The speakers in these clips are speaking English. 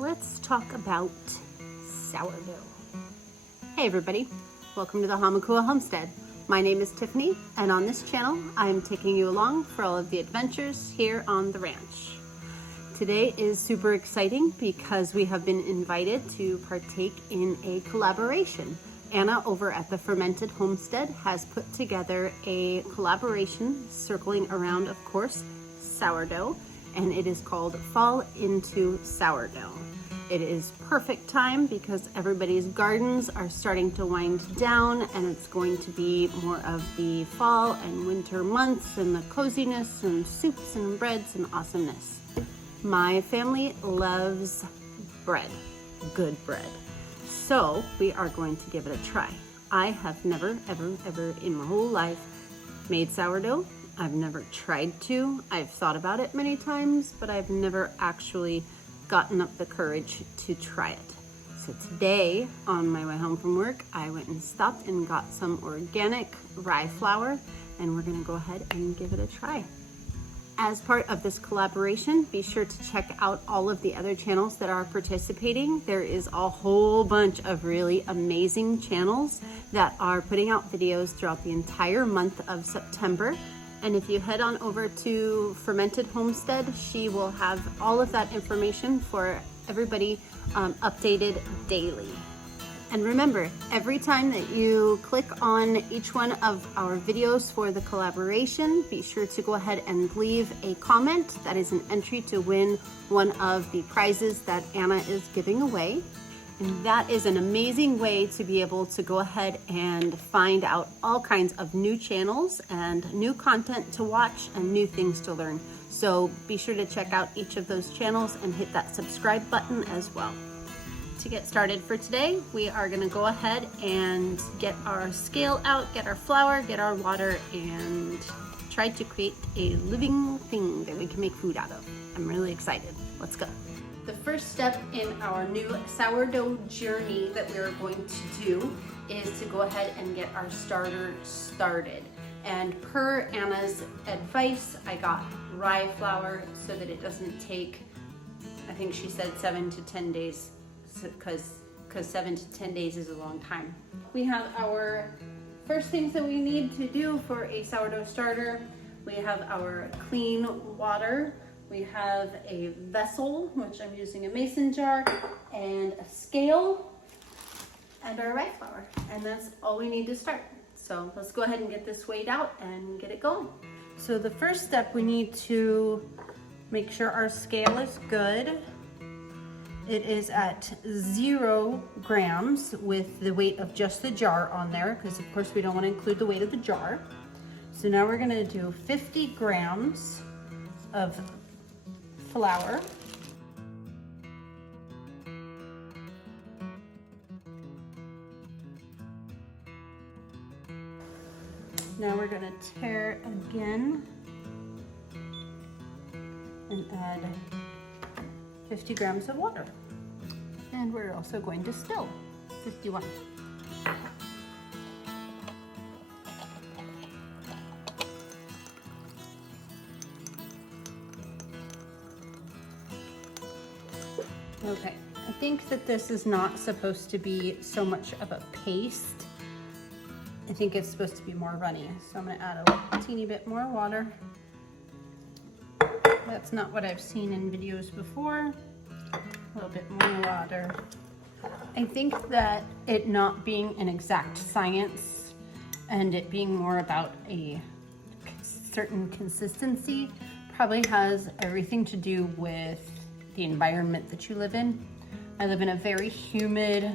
let's talk about sourdough. Hey everybody, welcome to the Hamakua Homestead. My name is Tiffany, and on this channel, I'm taking you along for all of the adventures here on the ranch. Today is super exciting because we have been invited to partake in a collaboration. Anna over at the Fermented Homestead has put together a collaboration circling around, of course, sourdough, and it is called Fall into Sourdough. It is perfect time because everybody's gardens are starting to wind down, and it's going to be more of the fall and winter months and the coziness and soups and breads and awesomeness. My family loves bread, good bread. So we are going to give it a try. I have never, ever in my whole life made sourdough. I've never tried to. I've thought about it many times, but I've never actually gotten up the courage to try it. So today, on my way home from work, I went and stopped and got some organic rye flour, and we're gonna go ahead and give it a try. As part of this collaboration, be sure to check out all of the other channels that are participating. There is a whole bunch of really amazing channels that are putting out videos throughout the entire month of September. And if you head on over to Fermented Homestead, she will have all of that information for everybody updated daily. And remember, every time that you click on each one of our videos for the collaboration, be sure to go ahead and leave a comment. That is an entry to win one of the prizes that Anna is giving away. And that is an amazing way to be able to go ahead and find out all kinds of new channels and new content to watch and new things to learn. So be sure to check out each of those channels and hit that subscribe button as well. To get started for today, we are gonna go ahead and get our scale out, get our flour, get our water, and try to create a living thing that we can make food out of. I'm really excited. Let's go. The first step in our new sourdough journey that we're going to do is to go ahead and get our starter started. And per Anna's advice, I got rye flour so that it doesn't take, I think she said 7 to 10 days, because 7 to 10 days is a long time. We have our first things that we need to do for a sourdough starter. We have our clean water. We have a vessel, which I'm using a mason jar, and a scale, and our rye flour. And that's all we need to start. So let's go ahead and get this weighed out and get it going. So the first step, we need to make sure our scale is good. It is at 0 grams with the weight of just the jar on there, because of course we don't want to include the weight of the jar. So now we're gonna do 50 grams of flour. Now we're going to tare again and add 50 grams of water. And we're also going to still 51. Okay, I think that this is not supposed to be so much of a paste. I think it's supposed to be more runny. So I'm gonna add a teeny bit more water. That's not what I've seen in videos before. A little bit more water. I think that it not being an exact science and it being more about a certain consistency probably has everything to do with the environment that you live in. I live in a very humid,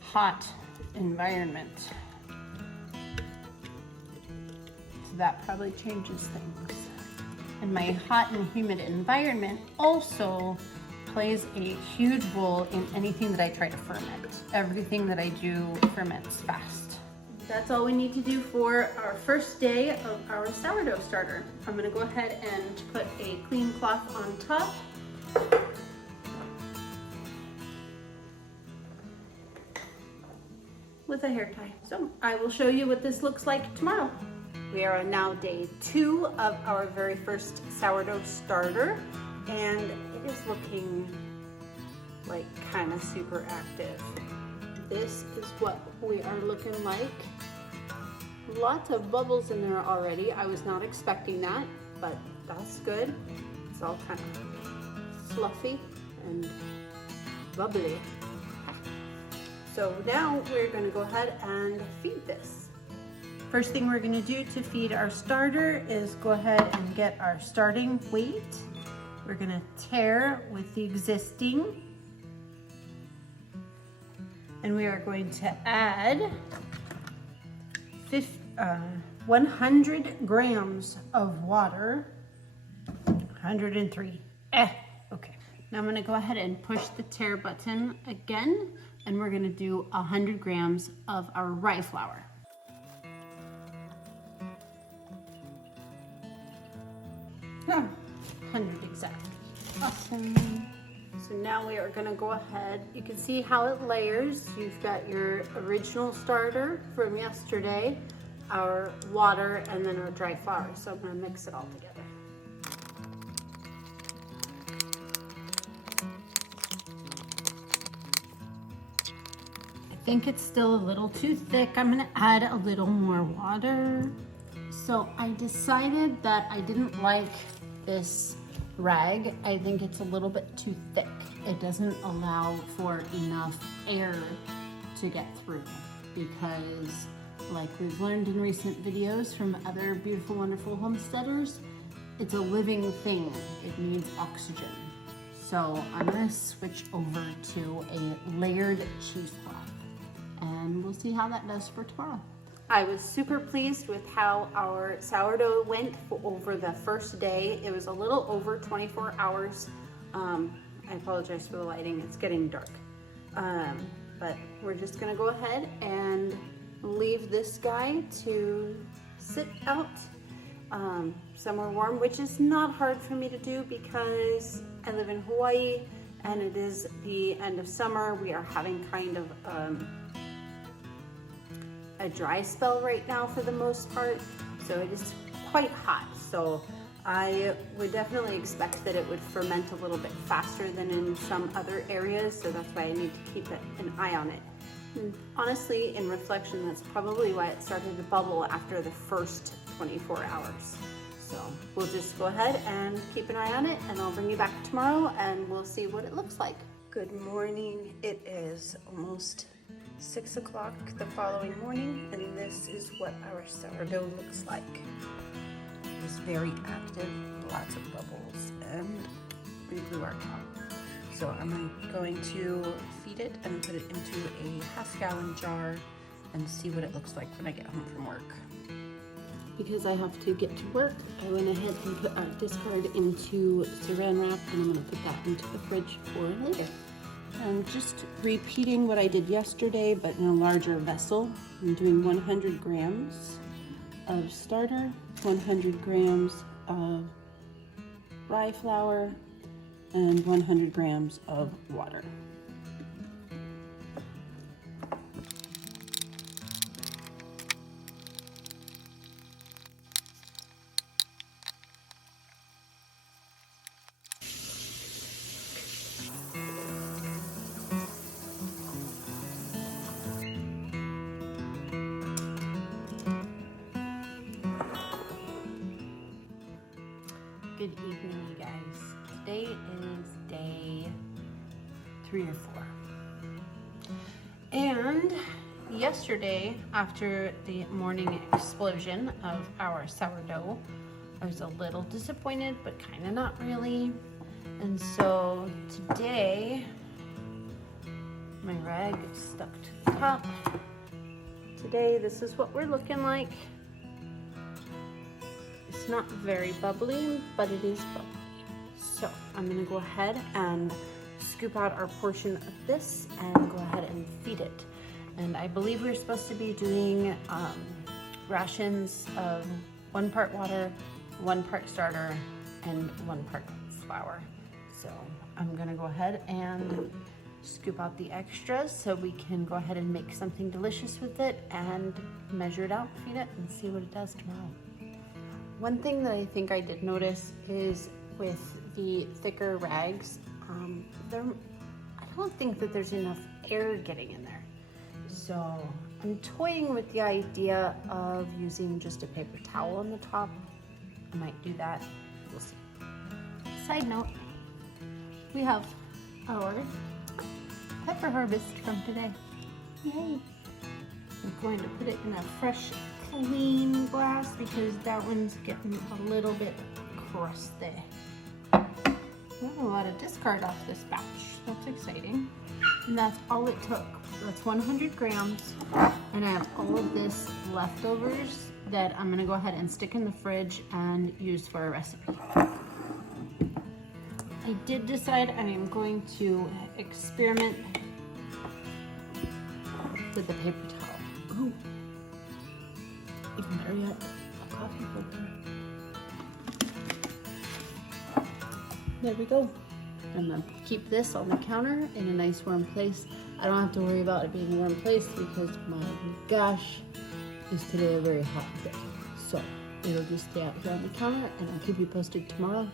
hot environment. So that probably changes things. And my hot and humid environment also plays a huge role in anything that I try to ferment. Everything that I do ferments fast. That's all we need to do for our first day of our sourdough starter. I'm gonna go ahead and put a clean cloth on top. With a hair tie. So I will show you what this looks like tomorrow. We are on now day 2 of our very first sourdough starter, and it is looking like kind of super active. This is what we are looking like. Lots of bubbles in there already. I was not expecting that, but that's good. It's all kind of fluffy and bubbly. So now we're going to go ahead and feed this. First thing we're going to do to feed our starter is go ahead and get our starting weight. We're going to tare with the existing, and we are going to add 100 grams of water. 103. Okay. Now I'm going to go ahead and push the tare button again, and we're going to do 100 grams of our rye flour. Yeah, 100 exact. Awesome. So now we are going to go ahead. You can see how it layers. You've got your original starter from yesterday, our water, and then our dry flour. So I'm going to mix it all together. I think it's still a little too thick. I'm going to add a little more water. So I decided that I didn't like this rag. I think it's a little bit too thick. It doesn't allow for enough air to get through, because like we've learned in recent videos from other beautiful, wonderful homesteaders, it's a living thing. It needs oxygen. So I'm gonna switch over to a layered cheesecloth, and we'll see how that does for tomorrow. I was super pleased with how our sourdough went over the first day. It was a little over 24 hours. I apologize for the lighting, it's getting dark. But we're just gonna go ahead and leave this guy to sit out somewhere warm, which is not hard for me to do because I live in Hawaii and it is the end of summer. We are having kind of a dry spell right now for the most part, so it is quite hot. So I would definitely expect that it would ferment a little bit faster than in some other areas, so that's why I need to keep an eye on it. And honestly, in reflection, that's probably why it started to bubble after the first 24 hours. So we'll just go ahead and keep an eye on it, and I'll bring you back tomorrow and we'll see what it looks like. Good morning. It is almost 6 o'clock the following morning, and this is what our sourdough looks like. It is very active, lots of bubbles, and we blew our top. So I'm going to feed it and put it into a half-gallon jar and see what it looks like when I get home from work. Because I have to get to work, I went ahead and put our discard into saran wrap, and I'm going to put that into the fridge for later. I'm just repeating what I did yesterday, but in a larger vessel. I'm doing 100 grams of starter, 100 grams of rye flour, and 100 grams of water. Good evening, you guys. Today is day 3 or 4. And yesterday, after the morning explosion of our sourdough, I was a little disappointed, but kind of not really. And so today, my rag is stuck to the top. Today, this is what we're looking like. It's not very bubbly, but it is bubbly. So I'm gonna go ahead and scoop out our portion of this and go ahead and feed it. And I believe we're supposed to be doing rations of 1 part water, 1 part starter, and 1 part flour. So I'm gonna go ahead and scoop out the extras so we can go ahead and make something delicious with it and measure it out, feed it, and see what it does tomorrow. One thing that I think I did notice is with the thicker rags, I don't don't think that there's enough air getting in there. So I'm toying with the idea of using just a paper towel on the top. I might do that, we'll see. Side note, we have our pepper harvest from today. Yay! I'm going to put it in a fresh, clean glass because that one's getting a little bit crusty. We have a lot of discard off this batch. That's exciting. And that's all it took. That's 100 grams. And I have all of this leftovers that I'm gonna go ahead and stick in the fridge and use for a recipe. I did decide I am going to experiment with the paper towel. Ooh. Even better yet, a coffee filter. There we go. I'm gonna keep this on the counter in a nice warm place. I don't have to worry about it being a warm place because my gosh, is today a very hot day. So it'll just stay out here on the counter and I'll keep you posted tomorrow.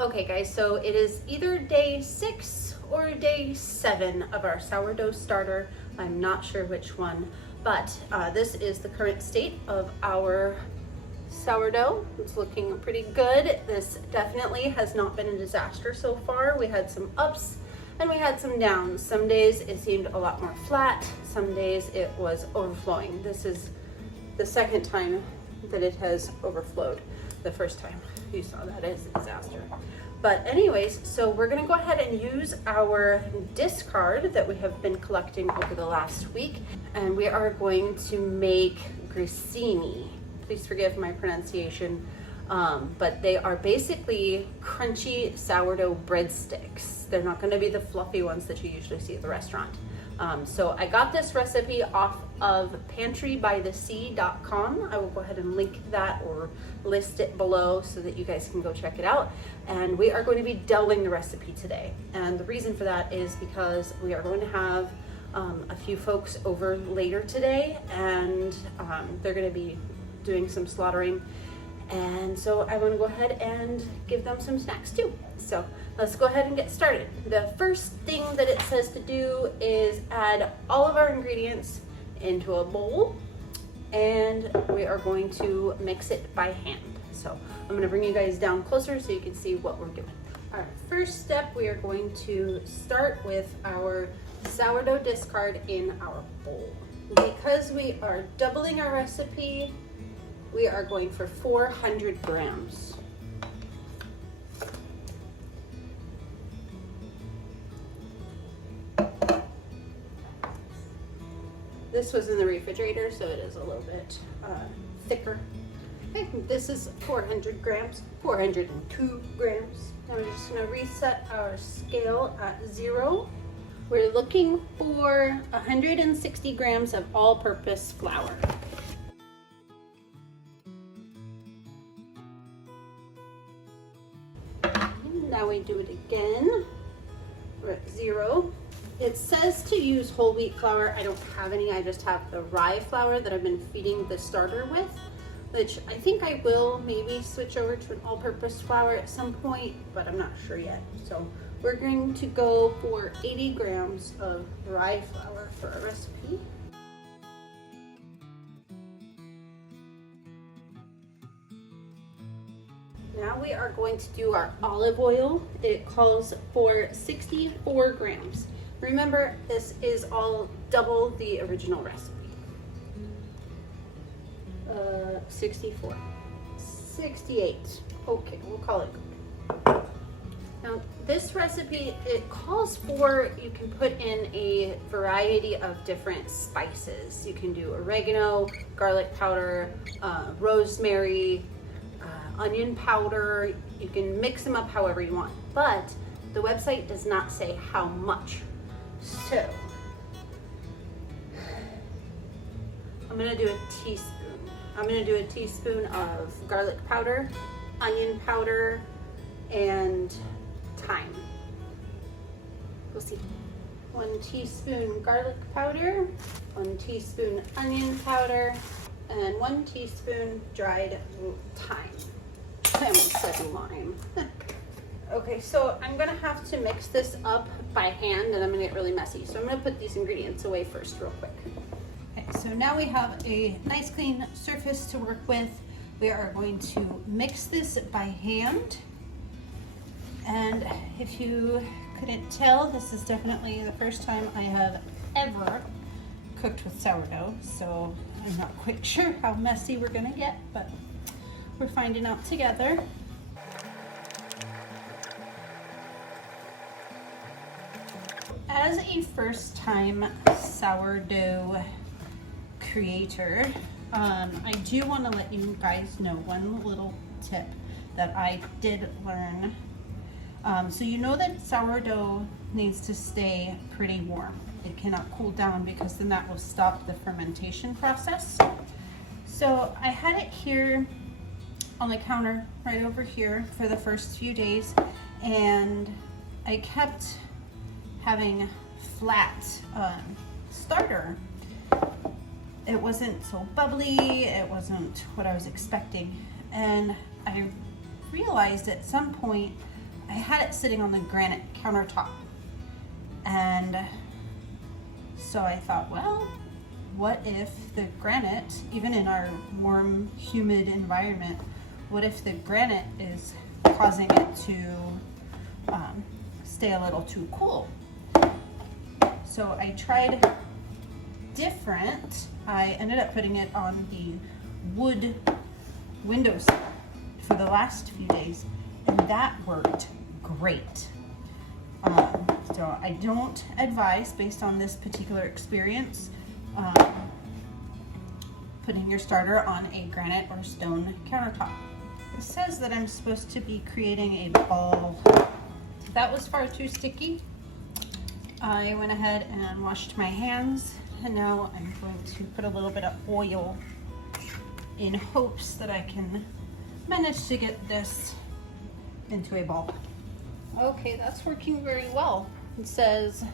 Okay guys, so it is either day 6 or day 7 of our sourdough starter. I'm not sure which one, but this is the current state of our sourdough. It's looking pretty good. This definitely has not been a disaster so far. We had some ups and we had some downs. Some days it seemed a lot more flat. Some days it was overflowing. This is the second time that it has overflowed. The first time you saw that as a disaster. But anyways, so we're gonna go ahead and use our discard that we have been collecting over the last week, and we are going to make grissini. Please forgive my pronunciation, but they are basically crunchy sourdough breadsticks. They're not gonna be the fluffy ones that you usually see at the restaurant. So I got this recipe off of pantrybythesea.com. I will go ahead and link that or list it below so that you guys can go check it out. And we are going to be doubling the recipe today. And the reason for that is because we are going to have a few folks over later today, and they're going to be doing some slaughtering. And so I want to go ahead and give them some snacks too. So let's go ahead and get started. The first thing that it says to do is add all of our ingredients into a bowl, and we are going to mix it by hand. So I'm going to bring you guys down closer so you can see what we're doing. Our first step, we are going to start with our sourdough discard in our bowl. Because we are doubling our recipe, we are going for 400 grams. This was in the refrigerator, so it is a little bit thicker. Okay, this is 400 grams, 402 grams. Now we're just gonna reset our scale at 0. We're looking for 160 grams of all-purpose flour. Now we do it again. We're at 0. It says to use whole wheat flour. I don't have any. I just have the rye flour that I've been feeding the starter with, which I think I will maybe switch over to an all-purpose flour at some point, but I'm not sure yet. So we're going to go for 80 grams of rye flour for our recipe. Now we are going to do our olive oil. It calls for 64 grams. Remember, this is all double the original recipe. 64. 68. Okay, we'll call it good. Now, this recipe, it calls for, you can put in a variety of different spices. You can do oregano, garlic powder, rosemary, onion powder. You can mix them up however you want, but the website does not say how much. So I'm gonna do a teaspoon. I'm gonna do a teaspoon of garlic powder, onion powder, and thyme. We'll see. 1 teaspoon garlic powder, 1 teaspoon onion powder, and 1 teaspoon dried thyme. I almost said lime. Okay, so I'm gonna have to mix this up by hand and I'm gonna get really messy. So I'm gonna put these ingredients away first real quick. Okay, so now we have a nice clean surface to work with. We are going to mix this by hand. And if you couldn't tell, this is definitely the first time I have ever cooked with sourdough. So I'm not quite sure how messy we're gonna get, but we're finding out together. As a first-time sourdough creator, I do want to let you guys know one little tip that I did learn. So you know that sourdough needs to stay pretty warm. It cannot cool down because then that will stop the fermentation process. So I had it here on the counter right over here for the first few days, and I kept having flat starter. It wasn't so bubbly, it wasn't what I was expecting, and I realized at some point I had it sitting on the granite countertop, and so I thought, well, what if the granite, even in our warm, humid environment, what if the granite is causing it to stay a little too cool? So I tried different. I ended up putting it on the wood windowsill for the last few days, and that worked great. So I don't advise, based on this particular experience, putting your starter on a granite or stone countertop. It says that I'm supposed to be creating a ball. That was far too sticky. I went ahead and washed my hands, and now I'm going to put a little bit of oil in hopes that I can manage to get this into a ball. Okay, that's working very well. It says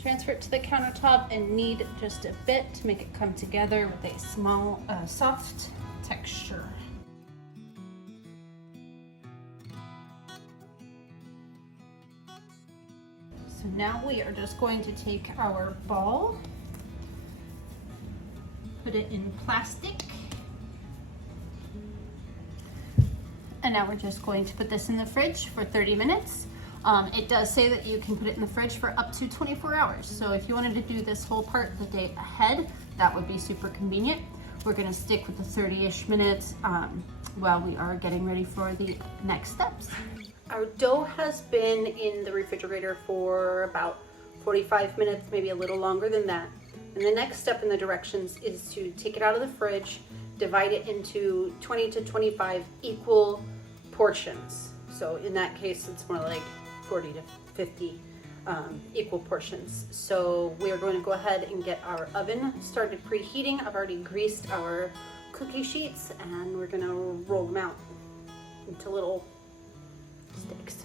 transfer it to the countertop and knead just a bit to make it come together with a small, soft texture. So now we are just going to take our ball, put it in plastic, and now we're just going to put this in the fridge for 30 minutes. It does say that you can put it in the fridge for up to 24 hours. So if you wanted to do this whole part the day ahead, that would be super convenient. We're gonna stick with the 30-ish minutes while we are getting ready for the next steps. Our dough has been in the refrigerator for about 45 minutes, maybe a little longer than that. And the next step in the directions is to take it out of the fridge, divide it into 20 to 25 equal portions. So in that case, it's more like 40 to 50 equal portions. So we are going to go ahead and get our oven started preheating. I've already greased our cookie sheets, and we're gonna roll them out into little sticks.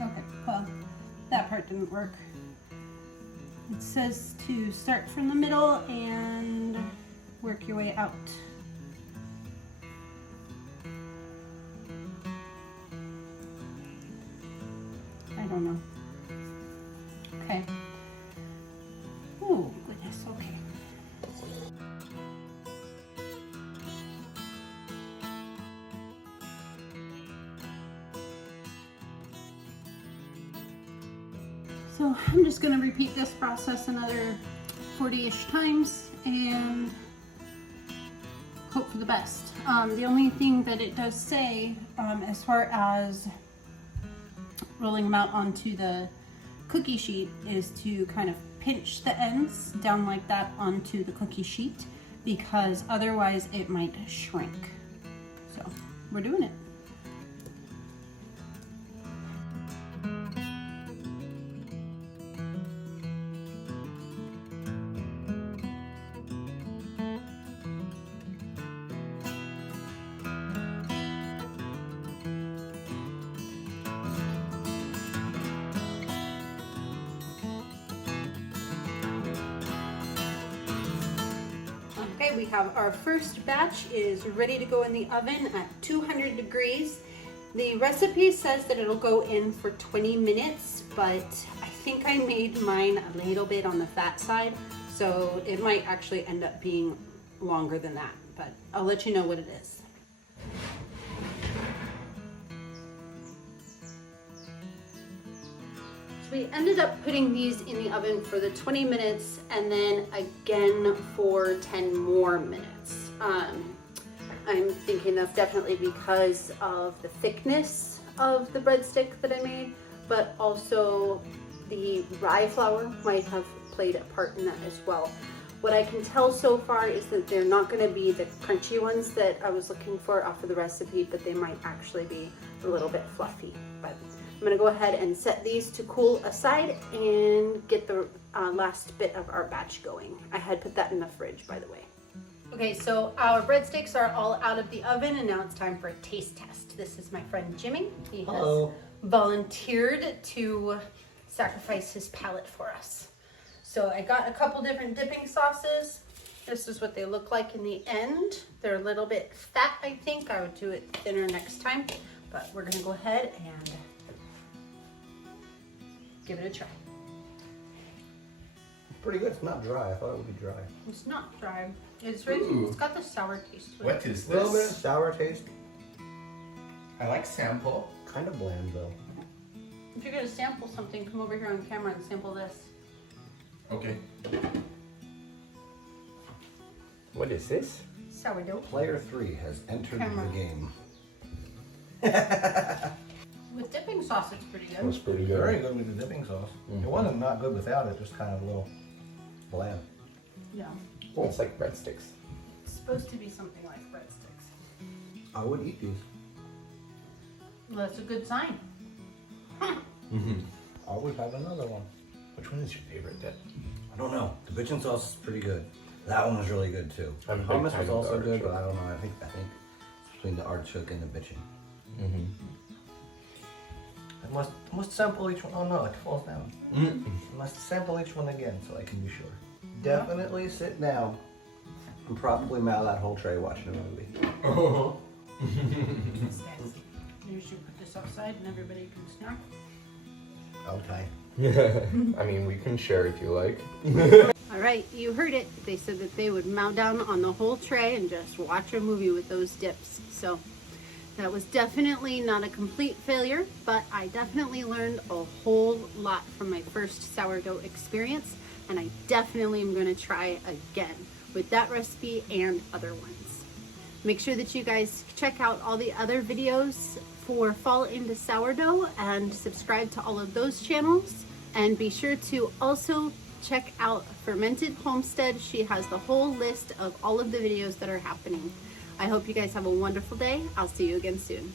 Okay, well, that part didn't work. It says to start from the middle and work your way out. I don't know. Okay. Oh, goodness, okay. So I'm just going to repeat this process another 40-ish times and hope for the best. The only thing that it does say as far as rolling them out onto the cookie sheet is to kind of pinch the ends down like that onto the cookie sheet, because otherwise it might shrink. So we're doing it. Okay, we have our first batch is ready to go in the oven at 200 degrees. The recipe says that it'll go in for 20 minutes, but I think I made mine a little bit on the fat side, so it might actually end up being longer than that, but I'll let you know what it is. We ended up putting these in the oven for the 20 minutes and then again for 10 more minutes. I'm thinking that's definitely because of the thickness of the breadstick that I made, but also the rye flour might have played a part in that as well. What I can tell so far is that they're not going to be the crunchy ones that I was looking for off of the recipe, but they might actually be a little bit fluffy. But I'm going to go ahead and set these to cool aside and get the last bit of our batch going. I had put that in the fridge, by the way. Okay, so our breadsticks are all out of the oven and now it's time for a taste test. This is my friend Jimmy. He has volunteered to sacrifice his palate for us. So I got a couple different dipping sauces. This is what they look like in the end. They're a little bit fat, I think. I would do it thinner next time, but we're gonna go ahead and give it a try. Pretty good. It's not dry. I thought it would be dry. It's not dry. It's really, it's got the sour taste to it. What is A little bit of this? sour taste. I like sample. Kind of bland though. If you're gonna sample something, come over here on camera and sample this. Okay. What is this? Sourdough. Player 3 has entered Camera. the game. With dipping sauce, it's pretty It was good. pretty good. Very good with the dipping sauce. It wasn't not good without it, just kind of a little. Bland. Yeah. Well, it's like breadsticks. It's supposed to be something like breadsticks. I would eat these. Well, that's a good sign. I would have another one. Which one is your favorite dip? I don't know. The bitchin' sauce is pretty good. That one was really good too. I'm a big Hummus fan was of also the good, but artichoke. I don't know. I think it's between the artichoke and the bitchin'. I must sample each one. Oh no, it falls down. I must sample each one again so I can be sure. Definitely sit down and probably mow that whole tray watching a movie. You should put this outside and everybody can snack. Okay. I mean, we can share if you like. All right, you heard it. They said that they would mow down on the whole tray and just watch a movie with those dips. So that was definitely not a complete failure, but I definitely learned a whole lot from my first sourdough experience, and I definitely am going to try again with that recipe and other ones. Make sure that you guys check out all the other videos for Fall into Sourdough and subscribe to all of those channels. And be sure to also check out Fermented Homestead. She has the whole list of all of the videos that are happening. I hope you guys have a wonderful day. I'll see you again soon.